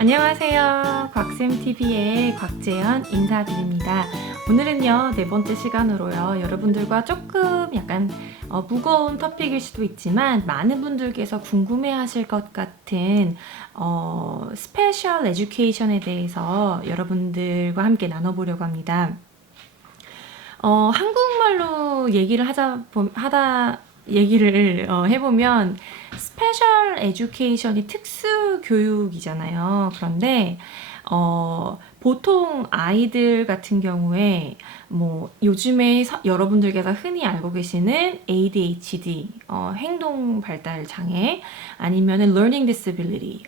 안녕하세요. 곽쌤TV의 곽재현 인사드립니다. 오늘은요, 네 번째 시간으로요, 여러분들과 조금 약간 무거운 토픽일 수도 있지만 많은 분들께서 궁금해 하실 것 같은 스페셜 에듀케이션에 대해서 여러분들과 함께 나눠보려고 합니다. 한국말로 얘기를 해보면 스페셜 에듀케이션이 특수 교육이잖아요. 그런데 보통 아이들 같은 경우에 뭐 요즘에 여러분들께서 흔히 알고 계시는 ADHD, 행동 발달 장애, 아니면은 learning disability,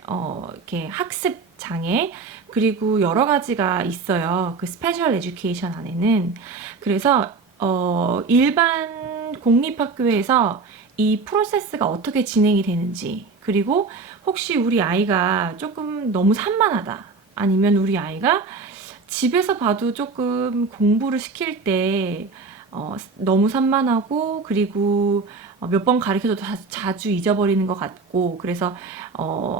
이렇게 학습 장애, 그리고 여러 가지가 있어요. 그 스페셜 에듀케이션 안에는. 그래서 일반 공립학교에서 이 프로세스가 어떻게 진행이 되는지, 그리고 혹시 우리 아이가 조금 너무 산만하다, 아니면 우리 아이가 집에서 봐도 조금 공부를 시킬 때 너무 산만하고, 그리고 몇 번 가르쳐도 자주 잊어버리는 것 같고, 그래서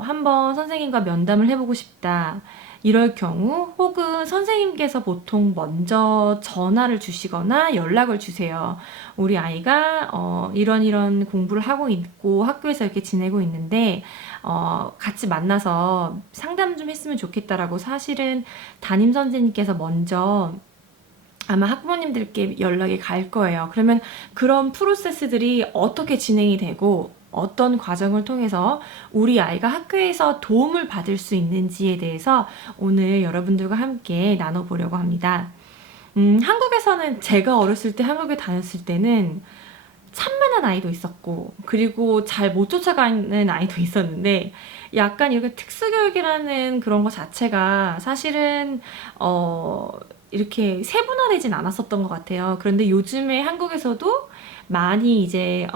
한번 선생님과 면담을 해보고 싶다, 이럴 경우, 혹은 선생님께서 보통 먼저 전화를 주시거나 연락을 주세요. 우리 아이가 이런 공부를 하고 있고 학교에서 이렇게 지내고 있는데 같이 만나서 상담 좀 했으면 좋겠다라고, 사실은 담임 선생님께서 먼저 아마 학부모님들께 연락이 갈 거예요. 그러면 그런 프로세스들이 어떻게 진행이 되고 어떤 과정을 통해서 우리 아이가 학교에서 도움을 받을 수 있는지에 대해서 오늘 여러분들과 함께 나눠보려고 합니다. 한국에서는, 제가 어렸을 때 한국에 다녔을 때는 산만한 아이도 있었고, 그리고 잘 못 쫓아가는 아이도 있었는데, 약간 이렇게 특수교육이라는 그런 것 자체가 사실은 이렇게 세분화되진 않았었던 것 같아요. 그런데 요즘에 한국에서도 많이 이제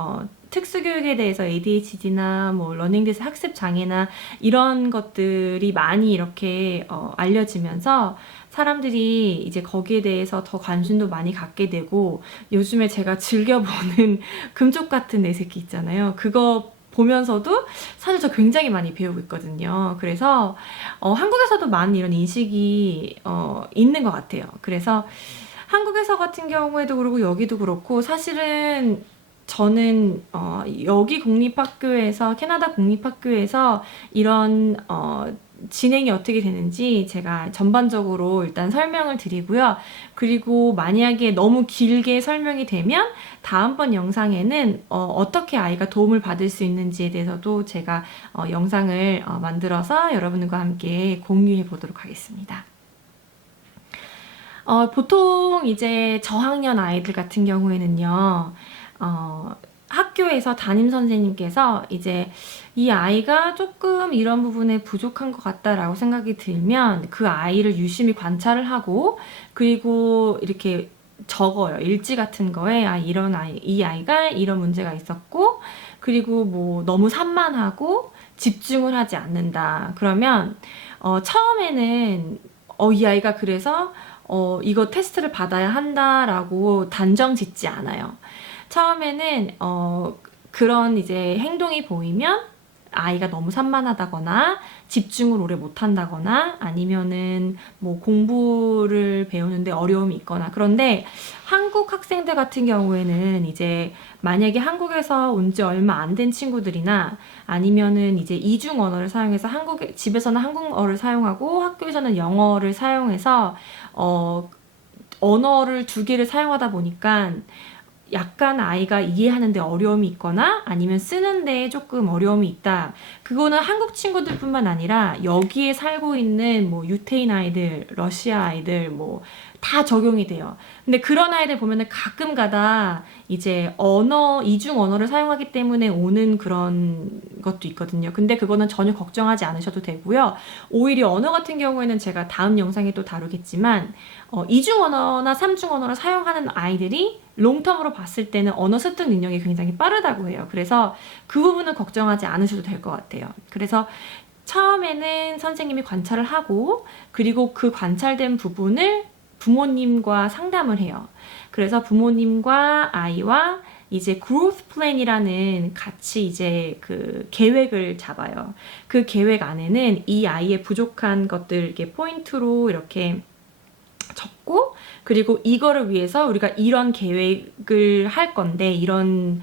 특수교육에 대해서 ADHD나 뭐 러닝디스 학습 장애나 이런 것들이 많이 이렇게 알려지면서 사람들이 이제 거기에 대해서 더 관심도 많이 갖게 되고, 요즘에 제가 즐겨보는 금쪽 같은 내 새끼 있잖아요. 그거 보면서도 사실 저 굉장히 많이 배우고 있거든요. 그래서 한국에서도 많은 이런 인식이 있는 것 같아요. 그래서 한국에서 같은 경우에도 그렇고 여기도 그렇고, 사실은 저는 여기 공립학교에서, 캐나다 공립학교에서 이런 진행이 어떻게 되는지 제가 전반적으로 일단 설명을 드리고요. 그리고 만약에 너무 길게 설명이 되면 다음번 영상에는 어떻게 아이가 도움을 받을 수 있는지에 대해서도 제가 영상을 만들어서 여러분과 함께 공유해 보도록 하겠습니다. 보통 이제 저학년 아이들 같은 경우에는요, 학교에서 담임 선생님께서 이제 이 아이가 조금 이런 부분에 부족한 것 같다라고 생각이 들면 그 아이를 유심히 관찰을 하고, 그리고 이렇게 적어요. 일지 같은 거에 이 아이가 이런 문제가 있었고, 그리고 뭐 너무 산만하고 집중을 하지 않는다. 그러면 처음에는 이 아이가 그래서 이거 테스트를 받아야 한다라고 단정 짓지 않아요. 처음에는 그런 이제 행동이 보이면 아이가 너무 산만하다거나 집중을 오래 못한다거나, 아니면은 뭐 공부를 배우는데 어려움이 있거나. 그런데 한국 학생들 같은 경우에는 이제 만약에 한국에서 온 지 얼마 안 된 친구들이나, 아니면은 이제 이중 언어를 사용해서 집에서는 한국어를 사용하고 학교에서는 영어를 사용해서 언어를 두 개를 사용하다 보니까 약간 아이가 이해하는데 어려움이 있거나 아니면 쓰는데 조금 어려움이 있다. 그거는 한국 친구들 뿐만 아니라 여기에 살고 있는 뭐 유태인 아이들, 러시아 아이들 뭐 다 적용이 돼요. 근데 그런 아이들 보면은 가끔 가다 이제 이중 언어를 사용하기 때문에 오는 그런 것도 있거든요. 근데 그거는 전혀 걱정하지 않으셔도 되고요. 오히려 언어 같은 경우에는 제가 다음 영상에 또 다루겠지만 이중 언어나 삼중 언어를 사용하는 아이들이 롱텀으로 봤을 때는 언어 습득 능력이 굉장히 빠르다고 해요. 그래서 그 부분은 걱정하지 않으셔도 될 것 같아요. 그래서 처음에는 선생님이 관찰을 하고, 그리고 그 관찰된 부분을 부모님과 상담을 해요. 그래서 부모님과 아이와 이제 growth plan이라는 같이 이제 그 계획을 잡아요. 그 계획 안에는 이 아이의 부족한 것들 이렇게 포인트로 이렇게 적고, 그리고 이거를 위해서 우리가 이런 계획을 할 건데, 이런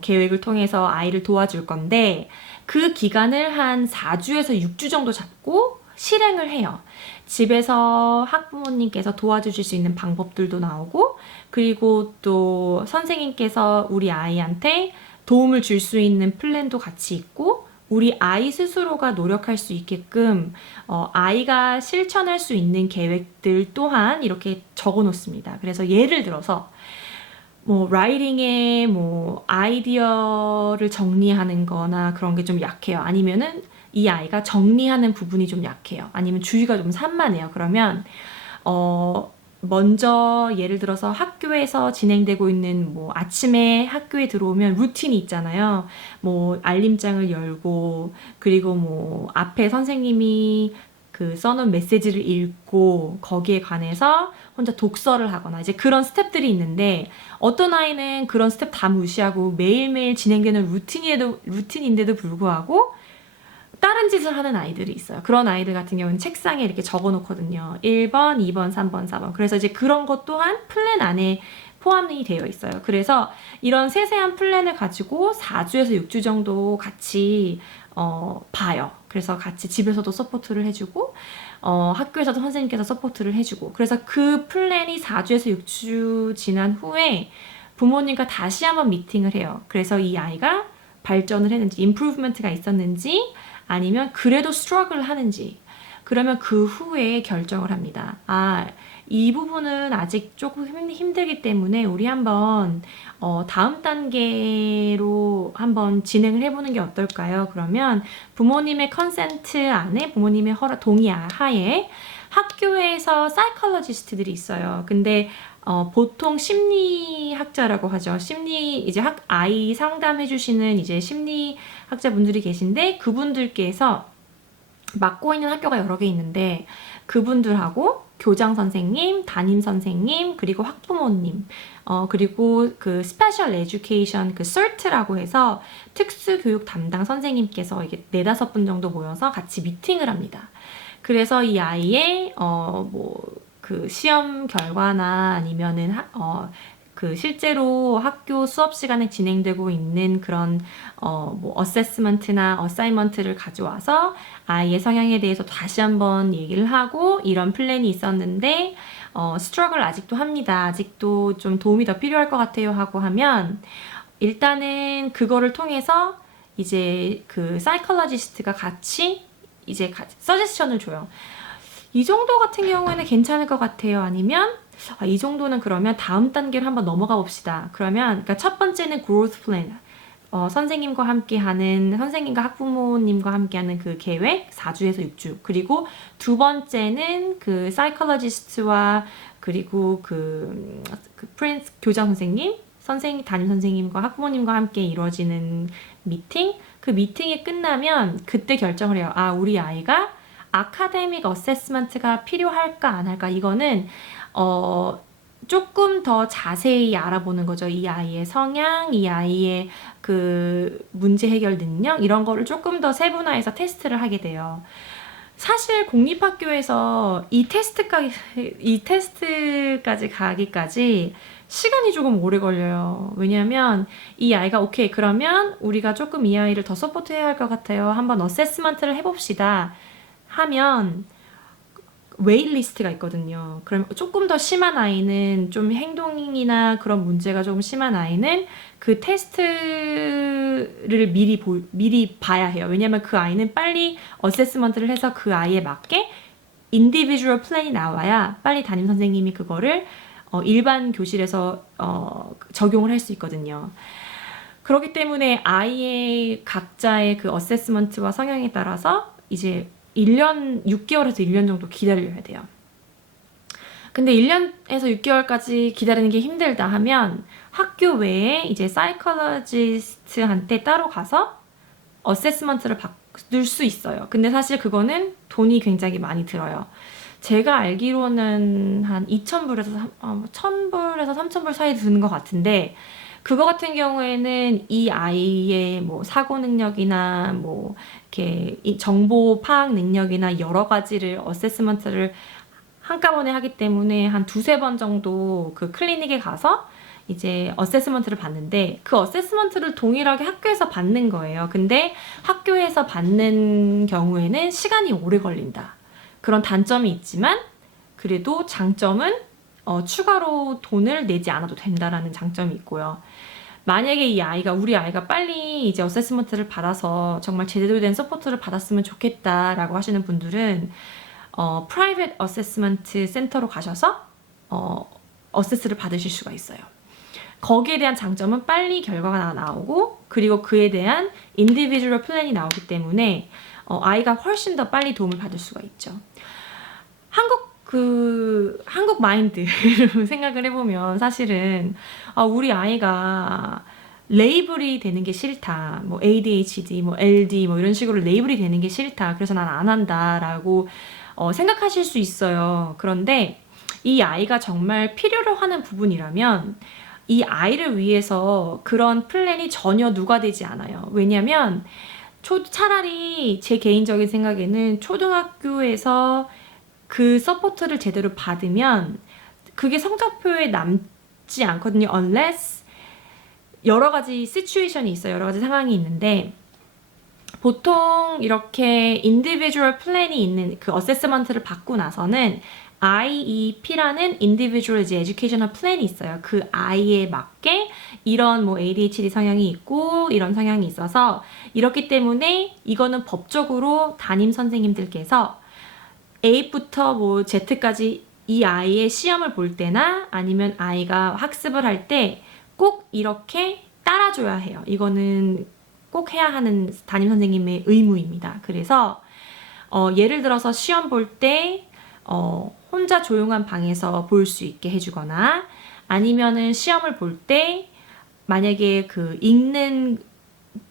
계획을 통해서 아이를 도와줄 건데, 그 기간을 한 4주에서 6주 정도 잡고 실행을 해요. 집에서 학부모님께서 도와주실 수 있는 방법들도 나오고, 그리고 또 선생님께서 우리 아이한테 도움을 줄 수 있는 플랜도 같이 있고, 우리 아이 스스로가 노력할 수 있게끔 아이가 실천할 수 있는 계획들 또한 이렇게 적어 놓습니다. 그래서 예를 들어서 뭐 라이팅에 뭐 아이디어를 정리하는 거나 그런 게 좀 약해요. 아니면은 이 아이가 정리하는 부분이 좀 약해요. 아니면 주의가 좀 산만해요. 그러면 먼저 예를 들어서 학교에서 진행되고 있는 뭐 아침에 학교에 들어오면 루틴이 있잖아요. 뭐 알림장을 열고, 그리고 뭐 앞에 선생님이 그 써놓은 메시지를 읽고 거기에 관해서 혼자 독서를 하거나 이제 그런 스텝들이 있는데, 어떤 아이는 그런 스텝 다 무시하고 매일매일 진행되는 루틴인데도 불구하고 다른 짓을 하는 아이들이 있어요. 그런 아이들 같은 경우는 책상에 이렇게 적어 놓거든요. 1번, 2번, 3번, 4번. 그래서 이제 그런 것 또한 플랜 안에 포함이 되어 있어요. 그래서 이런 세세한 플랜을 가지고 4주에서 6주 정도 같이 봐요. 그래서 같이 집에서도 서포트를 해주고 학교에서도 선생님께서 서포트를 해주고, 그래서 그 플랜이 4주에서 6주 지난 후에 부모님과 다시 한번 미팅을 해요. 그래서 이 아이가 발전을 했는지, 임프루브먼트가 있었는지, 아니면 그래도 스트러글을 하는지, 그러면 그 후에 결정을 합니다. 이 부분은 아직 조금 힘들기 때문에 우리 한번 다음 단계로 한번 진행을 해보는 게 어떨까요? 그러면 부모님의 컨센트 안에, 부모님의 동의 하에 학교에서 사이콜로지스트들이 있어요. 근데 보통 심리학자라고 하죠. 이제 아이 상담해주시는 이제 심리학자분들이 계신데, 그분들께서 맡고 있는 학교가 여러 개 있는데, 그분들하고 교장 선생님, 담임 선생님, 그리고 학부모님, 그리고 그 스페셜 에듀케이션, 그 CERT라고 해서 특수교육 담당 선생님께서 이게 4-5분 정도 모여서 같이 미팅을 합니다. 그래서 이 아이의 그 시험 결과나 아니면은 그 실제로 학교 수업 시간에 진행되고 있는 그런 뭐 어세스먼트나 어사이먼트를 가져와서 아이의 성향에 대해서 다시 한번 얘기를 하고, 이런 플랜이 있었는데 스트러글 아직도 합니다. 아직도 좀 도움이 더 필요할 것 같아요 하고 하면, 일단은 그거를 통해서 이제 그 사이콜로지스트가 같이 이제 서제스션을 줘요. 이 정도 같은 경우에는 괜찮을 것 같아요. 아니면 이 정도는 그러면 다음 단계로 한번 넘어가 봅시다. 그러니까 첫 번째는 growth plan. 선생님과 학부모님과 함께하는 그 계획 4주에서 6주. 그리고 두 번째는 그 사이콜로지스트와 그리고 그 프린스 교장 선생님, 담임 선생님과 학부모님과 함께 이루어지는 미팅. 그 미팅이 끝나면 그때 결정을 해요. 우리 아이가 아카데믹 어세스먼트가 필요할까 안 할까, 이거는 조금 더 자세히 알아보는 거죠. 이 아이의 성향, 이 아이의 그 문제 해결 능력, 이런 거를 조금 더 세분화해서 테스트를 하게 돼요. 사실 공립학교에서 이 테스트까지 가기까지 시간이 조금 오래 걸려요. 왜냐하면 이 아이가 오케이, 그러면 우리가 조금 이 아이를 더 서포트해야 할 것 같아요. 한번 어세스먼트를 해봅시다 하면 웨이트리스트가 있거든요. 그럼 조금 더 심한 아이는, 좀 행동이나 그런 문제가 조금 심한 아이는 그 테스트를 미리 봐야 해요. 왜냐면 그 아이는 빨리 어세스먼트를 해서 그 아이에 맞게 인디비주얼 플랜이 나와야 빨리 담임 선생님이 그거를 일반 교실에서 적용을 할 수 있거든요. 그렇기 때문에 아이의 각자의 그 어세스먼트와 성향에 따라서 이제 6개월에서 1년 정도 기다려야 돼요. 근데 1년에서 6개월까지 기다리는 게 힘들다 하면 학교 외에 이제 사이콜로지스트한테 따로 가서 어세스먼트를 받을 수 있어요. 근데 사실 그거는 돈이 굉장히 많이 들어요. 제가 알기로는 한 2,000불에서 1,000불에서 3,000불 사이 드는 것 같은데, 그거 같은 경우에는 이 아이의 뭐 사고 능력이나 뭐 이렇게 이 정보 파악 능력이나 여러 가지를 어세스먼트를 한꺼번에 하기 때문에 한 두세 번 정도 그 클리닉에 가서 이제 어세스먼트를 받는데 그 어세스먼트를 동일하게 학교에서 받는 거예요. 근데 학교에서 받는 경우에는 시간이 오래 걸린다. 그런 단점이 있지만 그래도 장점은 추가로 돈을 내지 않아도 된다라는 장점이 있고요. 만약에 우리 아이가 빨리 이제 어세스먼트를 받아서 정말 제대로 된 서포트를 받았으면 좋겠다라고 하시는 분들은 프라이빗 어세스먼트 센터로 가셔서 어세스를 받으실 수가 있어요. 거기에 대한 장점은 빨리 결과가 나오고 그리고 그에 대한 인디비주얼 플랜이 나오기 때문에 아이가 훨씬 더 빨리 도움을 받을 수가 있죠. 한국 마인드로 생각을 해보면 사실은 우리 아이가 레이블이 되는 게 싫다. 뭐 ADHD, 뭐 LD 뭐 이런 식으로 레이블이 되는 게 싫다. 그래서 난 안 한다라고 생각하실 수 있어요. 그런데 이 아이가 정말 필요로 하는 부분이라면 이 아이를 위해서 그런 플랜이 전혀 누가되지 않아요. 왜냐면 차라리 제 개인적인 생각에는 초등학교에서 그 서포트를 제대로 받으면 그게 성적표에 남지 않거든요. unless 여러 가지 시츄에이션이 있어요. 여러 가지 상황이 있는데 보통 이렇게 인디비주얼 플랜이 있는 그 어세스먼트를 받고 나서는 IEP라는 Individual Educational Plan이 있어요. 그 아이에 맞게 이런 뭐 ADHD 성향이 있고 이런 성향이 있어서 이렇기 때문에 이거는 법적으로 담임 선생님들께서 A부터 뭐 Z까지 이 아이의 시험을 볼 때나 아니면 아이가 학습을 할 때 꼭 이렇게 따라줘야 해요. 이거는 꼭 해야 하는 담임 선생님의 의무입니다. 그래서 예를 들어서 시험 볼 때 혼자 조용한 방에서 볼 수 있게 해주거나 아니면은 시험을 볼 때 만약에 그 읽는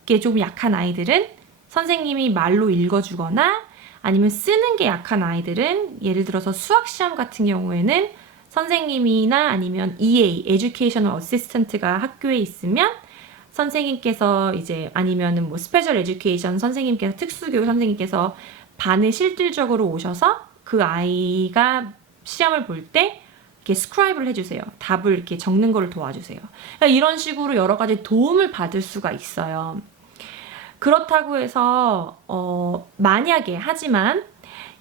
게 좀 약한 아이들은 선생님이 말로 읽어주거나 아니면 쓰는 게 약한 아이들은 예를 들어서 수학 시험 같은 경우에는 선생님이나 아니면 EA, Educational Assistant가 학교에 있으면 선생님께서 이제 아니면은 뭐 스페셜 에듀케이션 선생님께서 특수교육 선생님께서 반에 실질적으로 오셔서 그 아이가 시험을 볼 때 이렇게 스크라이브를 해주세요. 답을 이렇게 적는 거를 도와주세요. 그러니까 이런 식으로 여러 가지 도움을 받을 수가 있어요. 그렇다고 해서 만약에 하지만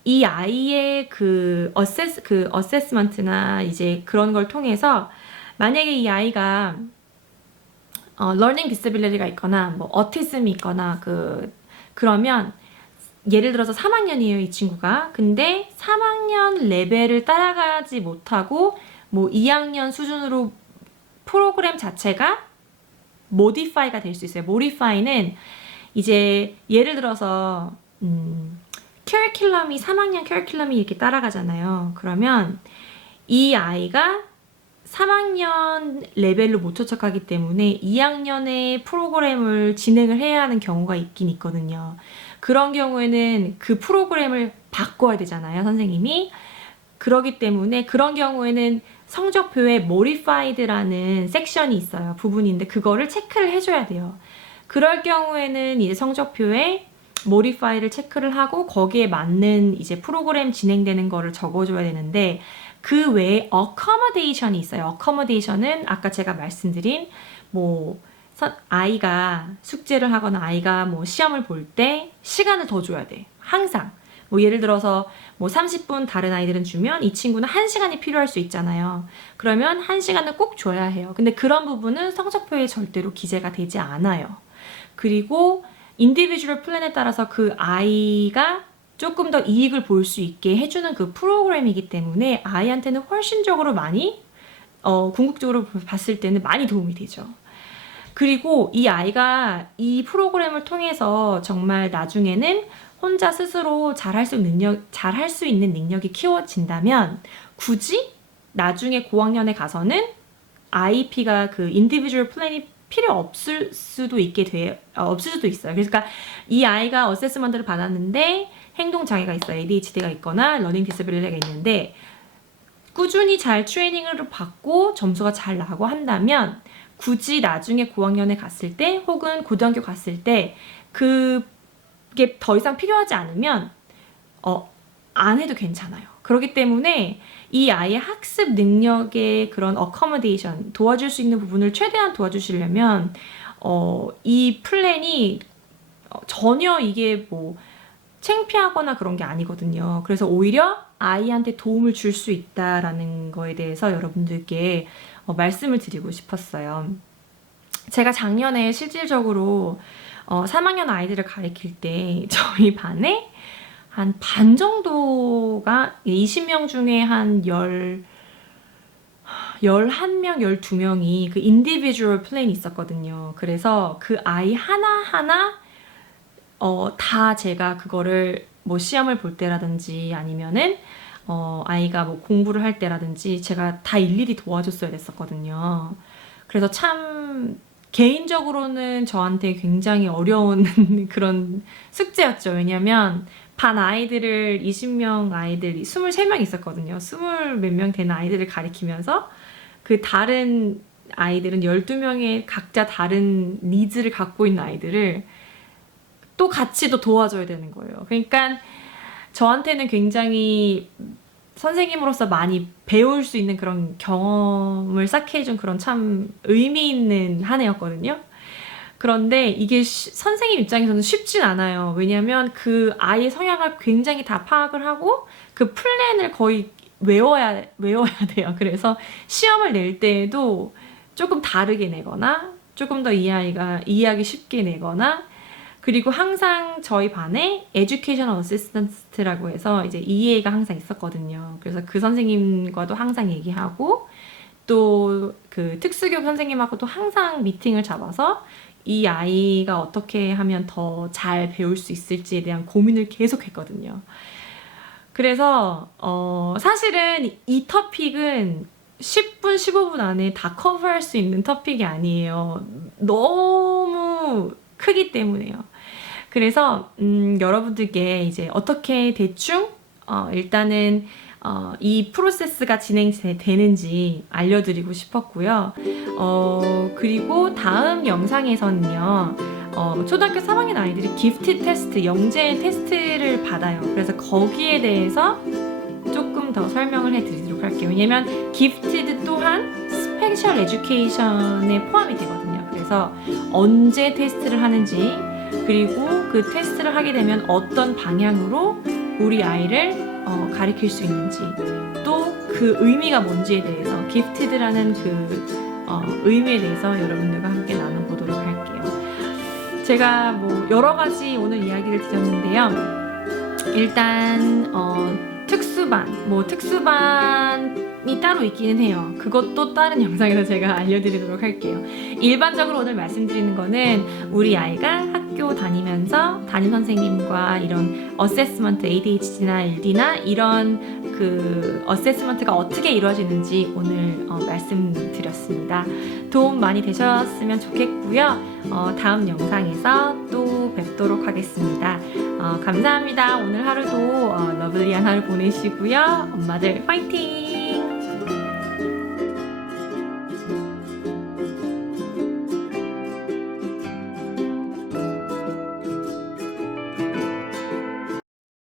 이 아이의 그 어세스먼트나 이제 그런 걸 통해서 만약에 이 아이가 learning disability가 있거나 뭐 어티즘이 있거나 그러면 예를 들어서 3학년이에요, 이 친구가. 근데 3학년 레벨을 따라가지 못하고 뭐 2학년 수준으로 프로그램 자체가 modify가 될 수 있어요. modify는 이제 예를 들어서 커리큘럼이 3학년 커리큘럼이 이렇게 따라가잖아요. 그러면 이 아이가 3학년 레벨로 못 쫓아가기 때문에 2학년의 프로그램을 진행을 해야 하는 경우가 있긴 있거든요. 그런 경우에는 그 프로그램을 바꿔야 되잖아요, 선생님이. 그러기 때문에 그런 경우에는 성적표에 modified라는 섹션이 있어요. 부분인데 그거를 체크를 해줘야 돼요. 그럴 경우에는 이제 성적표에 modify를 체크를 하고 거기에 맞는 이제 프로그램 진행되는 거를 적어줘야 되는데 그 외에 accommodation이 있어요. accommodation은 아까 제가 말씀드린 뭐 아이가 숙제를 하거나 아이가 뭐 시험을 볼 때 시간을 더 줘야 돼. 항상. 뭐 예를 들어서 뭐 30분 다른 아이들은 주면 이 친구는 1시간이 필요할 수 있잖아요. 그러면 1시간을 꼭 줘야 해요. 근데 그런 부분은 성적표에 절대로 기재가 되지 않아요. 그리고 인디비주얼 플랜에 따라서 그 아이가 조금 더 이익을 볼 수 있게 해주는 그 프로그램이기 때문에 아이한테는 훨씬적으로 많이 궁극적으로 봤을 때는 많이 도움이 되죠. 그리고 이 아이가 이 프로그램을 통해서 정말 나중에는 혼자 스스로 잘할 수 있는 능력이 키워진다면 굳이 나중에 고학년에 가서는 IEP가 그 인디비주얼 플랜이 필요 없을 수도 없을 수도 있어요. 그러니까 이 아이가 어세스먼트를 받았는데 행동 장애가 있어요. ADHD가 있거나 러닝 디스빌리티가 있는데 꾸준히 잘 트레이닝을 받고 점수가 잘 나고 한다면 굳이 나중에 고학년에 갔을 때 혹은 고등학교 갔을 때 그게 더 이상 필요하지 않으면 안 해도 괜찮아요. 그렇기 때문에 이 아이의 학습 능력의 그런 어커머데이션, 도와줄 수 있는 부분을 최대한 도와주시려면 이 플랜이 전혀 이게 뭐 창피하거나 그런 게 아니거든요. 그래서 오히려 아이한테 도움을 줄 수 있다라는 거에 대해서 여러분들께 말씀을 드리고 싶었어요. 제가 작년에 실질적으로 3학년 아이들을 가르칠 때 저희 반에 한 반 정도가 20명 중에 한 11명, 12명이 그 인디비주얼 플랜이 있었거든요. 그래서 그 아이 하나하나 다 제가 그거를 뭐 시험을 볼 때라든지 아니면은 아이가 뭐 공부를 할 때라든지 제가 다 일일이 도와줬어야 됐었거든요. 그래서 참 개인적으로는 저한테 굉장히 어려운 그런 숙제였죠. 왜냐면 반 아이들을 20명 아이들이 23명 있었거든요. 20 몇 명 되는 아이들을 가리키면서 그 다른 아이들은 12명의 각자 다른 니즈를 갖고 있는 아이들을 또 같이 또 도와줘야 되는 거예요. 그러니까 저한테는 굉장히 선생님으로서 많이 배울 수 있는 그런 경험을 쌓게 해준 그런 참 의미 있는 한 해였거든요. 그런데 이게 선생님 입장에서는 쉽진 않아요. 왜냐하면 그 아이의 성향을 굉장히 다 파악을 하고 그 플랜을 거의 외워야 돼요. 그래서 시험을 낼 때에도 조금 다르게 내거나 조금 더 이 아이가 이해하기 쉽게 내거나 그리고 항상 저희 반에 에듀케이셔널 어시스턴트라고 해서 이제 EA가 항상 있었거든요. 그래서 그 선생님과도 항상 얘기하고 또 그 특수교육 선생님하고도 항상 미팅을 잡아서 이 아이가 어떻게 하면 더 잘 배울 수 있을지에 대한 고민을 계속 했거든요. 그래서 사실은 이 터픽은 10분, 15분 안에 다 커버할 수 있는 터픽이 아니에요. 너무 크기 때문에요. 그래서 여러분들께 이제 어떻게 대충 일단은 이 프로세스가 진행되는지 알려드리고 싶었고요. 그리고 다음 영상에서는요. 초등학교 3학년 아이들이 기프트 테스트, 영재 테스트를 받아요. 그래서 거기에 대해서 조금 더 설명을 해드리도록 할게요. 왜냐면 기프티드 또한 스페셜 에듀케이션에 포함이 되거든요. 그래서 언제 테스트를 하는지 그리고 그 테스트를 하게 되면 어떤 방향으로 우리 아이를 가리킬 수 있는지 또 그 의미가 뭔지에 대해서 기프티드라는 그 의미에 대해서 여러분들과 함께 나눠보도록 할게요. 제가 뭐 여러 가지 오늘 이야기를 드렸는데요. 일단 특수반이 따로 있기는 해요. 그것도 다른 영상에서 제가 알려드리도록 할게요. 일반적으로 오늘 말씀드리는 거는 우리 아이가 학교 다니면서 담임 선생님과 이런 어세스먼트, ADHD나 LD나 이런 그 어세스먼트가 어떻게 이루어지는지 오늘 말씀드렸습니다. 도움 많이 되셨으면 좋겠고요. 다음 영상에서 또 뵙도록 하겠습니다. 감사합니다. 오늘 하루도 러블리한 하루 보내시고요. 엄마들 파이팅!